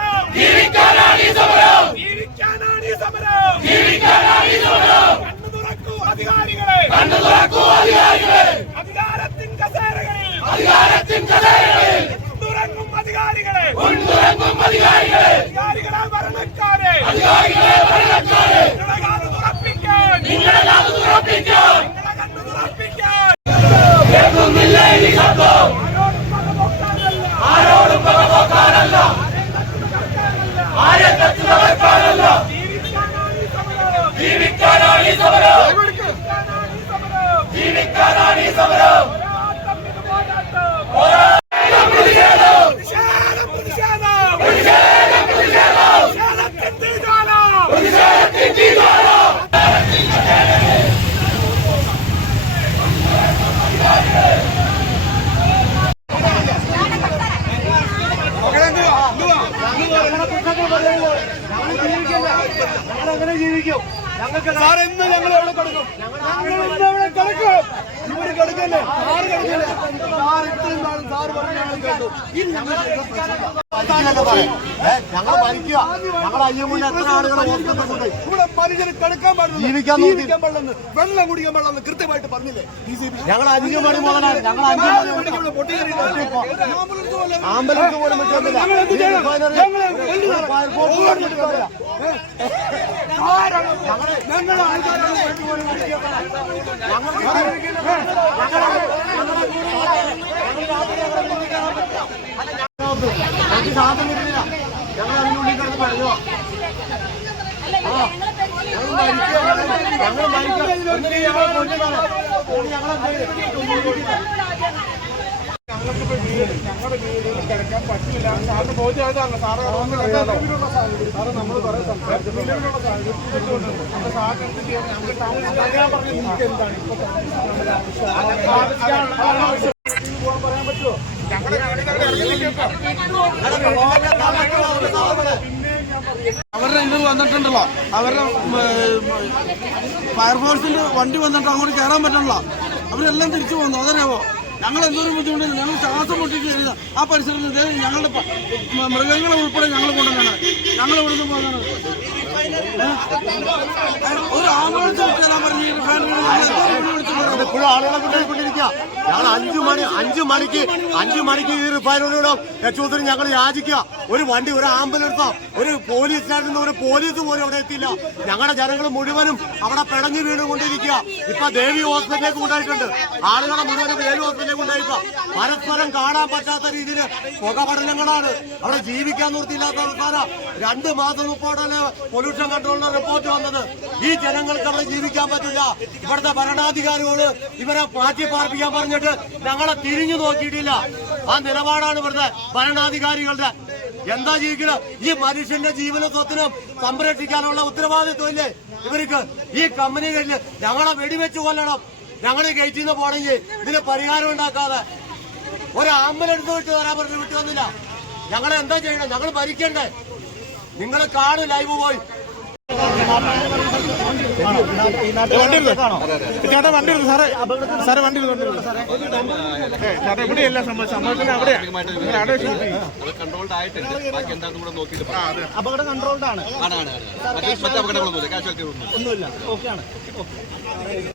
സമരം. ജീവിക്കാനാണ് ഈ സമരം. ജീവിക്കാനാണ് ഈ സമരം. ജീവിക്കാനാണ് സമരം. കണ്ണു തുറക്കൂ അധികാരികളെ. കണ്ണു അധികാരികളെ. അധികാരത്തിൻ കസേരകളിൽ. അധികാരത്തിൻ കസേരകളിൽ. തുറക്കും അധികാരികളെ. തുറക്കും അധികാരികളെ. അധികാരികളെ ഭരണക്കാരെ അധികാരികളെ ഞങ്ങളെങ്ങനെ ജീവിക്കും ഞങ്ങൾക്ക് സാർ ഇന്ന് ഞങ്ങൾ എവിടെ കിടക്കും. ഞങ്ങൾ ഇന്ന് എവിടെ കിടക്കും. ഇവിടെ കിടക്കല്ലേ? സാറ് കിടക്കല്ലേ? സാർ ഇത്രയും നാളും സാർ പറഞ്ഞ ഞങ്ങൾ കേട്ടു. ഞങ്ങൾ ഞങ്ങൾ ഭരിക്കുക ഞങ്ങൾ അയ്യമ്മ എത്ര ആളുകളെ ഹോസ്പിറ്റലിൽ ഇവിടെ മനുഷ്യന് കിടക്കാൻ പാടില്ല. ജീവിക്കാൻ പാടില്ലെന്ന് വെള്ളം കുടിക്കാൻ പാടില്ലെന്ന് കൃത്യമായിട്ട് പറഞ്ഞില്ലേ? ഞങ്ങൾ അഞ്ചു മണി മുതലാണ്. ഞങ്ങൾ അഞ്ചു മണി മുതൽ പൊട്ടിക്കറി ആംബുലൻസ് പോലും ഞങ്ങൾ ആൾക്കാരാണ് ഞങ്ങൾക്ക് സാധനം കിട്ടില്ല ഞങ്ങൾ അതിനുള്ളിൽ കിടന്ന് ഞങ്ങൾ ഞങ്ങൾ ഞങ്ങൾ ഞങ്ങൾക്ക് വീട് ഞങ്ങളുടെ വീടിൽ കിടക്കാൻ പറ്റില്ല സാറിന് ബോധ്യമായതാണ് സാറ് സാഹചര്യം സാറ് നമ്മൾ പറയാൻ സംസാരിച്ചു നിലവിലുള്ള സാഹചര്യം നമ്മുടെ സാറിന് എന്ത് ചെയ്യണം ഞങ്ങൾക്ക് താമസിക്കാൻ ഞാൻ പറഞ്ഞു നിങ്ങൾക്ക് എന്താണ് ഇപ്പൊ പറയാൻ പറ്റുമോ അവരുടെ ഇത് വന്നിട്ടുണ്ടല്ലോ. അവരുടെ ഫയർഫോഴ്സിന്റെ വണ്ടി വന്നിട്ട് അങ്ങോട്ട് കയറാൻ പറ്റണല്ലോ. അവരെല്ലാം തിരിച്ചു പോകുന്നു അതറിയാവോ? ഞങ്ങൾ എന്തോരം ബുദ്ധിമുട്ടില്ല ഞങ്ങൾ ശ്വാസം മുട്ടിച്ച് ആ പരിസരത്ത് ഞങ്ങളുടെ മൃഗങ്ങളെ ഉൾപ്പെടെ ഞങ്ങൾ കൊണ്ടുവന്നാണ് ഞങ്ങൾ ഇവിടുന്ന് പോകുന്നത് ഒരു ആംബുലൻസ് വിട്ടാൽ പറഞ്ഞു ഞങ്ങൾ അഞ്ചു മണി അഞ്ചു മണിക്ക് അഞ്ചു മണിക്ക് ഈ റിഫൈനറിയോടും യശോധരി ഞങ്ങൾ യാചിക്കുക. ഒരു വണ്ടി ഒരു ആംബുലൻസോ ഒരു പോലീസ് സ്റ്റാൻഡിൽ ഒരു പോലീസ് പോലും അവിടെ എത്തിയില്ല. ഞങ്ങളുടെ ജനങ്ങൾ മുഴുവനും അവിടെ പിടഞ്ഞു വീണുകൊണ്ടിരിക്കുക. ഇപ്പൊ ദേവി ഹോസ്പിറ്റലിലേക്ക് കൊണ്ടായിട്ടുണ്ട് ആളുകളെ മുഴുവനും ദേവി ഹോസ്പിറ്റലിലേക്ക് ഉണ്ടായിക്കുക പരസ്പരം കാണാൻ പറ്റാത്ത രീതിയിൽ പുകപടലങ്ങളാണ്. അവിടെ ജീവിക്കാൻ നിർത്തിയില്ലാത്ത ആൾക്കാരാ രണ്ട് മാസം മുപ്പോടെ പൊല്യൂഷൻ കൺട്രോളിന്റെ റിപ്പോർട്ട് വന്നത്. ഈ ജനങ്ങൾക്ക് അവിടെ ജീവിക്കാൻ പറ്റില്ല. ഇവിടുത്തെ ഭരണാധികാരികളോട് ഇവരെ മാറ്റി പാർപ്പിക്കാൻ പറഞ്ഞിട്ട് ഞങ്ങളെ തിരിഞ്ഞു നോക്കിയിട്ടില്ല. ആ നിലപാടാണ് ഇവിടുത്തെ ഭരണാധികാരികളുടെ. എന്താ ജീവിക്കുന്നത് ഈ മനുഷ്യന്റെ ജീവനും സ്വത്തിനും സംരക്ഷിക്കാനുള്ള ഉത്തരവാദിത്വം ഇല്ലേ? ഇവർക്ക് ഈ കമ്പനികളിൽ ഞങ്ങളെ വെടിവെച്ച് കൊല്ലണം. ഞങ്ങളെ ഗേറ്റിൽ നിന്ന് പോണെങ്കിൽ ഇതിന് പരിഹാരം ഉണ്ടാക്കാതെ. ഒരു ആംബുലൻസ് വിട്ട് തരാൻ പറഞ്ഞു വിട്ടു വന്നില്ല ഞങ്ങൾ എന്താ ചെയ്യണം ഞങ്ങൾ ഭരിക്കണ്ടേ? നിങ്ങൾ കാണും ലൈവ് പോയി. ചേട്ടാ വണ്ടി എടുത്തു സാറേ സാറേ വണ്ടി എടുത്തു, വണ്ടി ചേട്ടാ ഇവിടെയല്ല സംഭവം. സംഭവത്തിന് അവിടെയാണ് കൺട്രോൾഡ് ആയിട്ടുണ്ട് ബാക്കി എന്താണെന്ന് കൂടെ നോക്കിയിട്ട്. അപകടം കൺട്രോൾഡ് ആണ്. ആണ് ആണ് മറ്റേ അപകടങ്ങളൊന്നുമില്ല. കാഷ്വാലിറ്റി ഒന്നുമില്ല. ഓക്കെ ആണ്.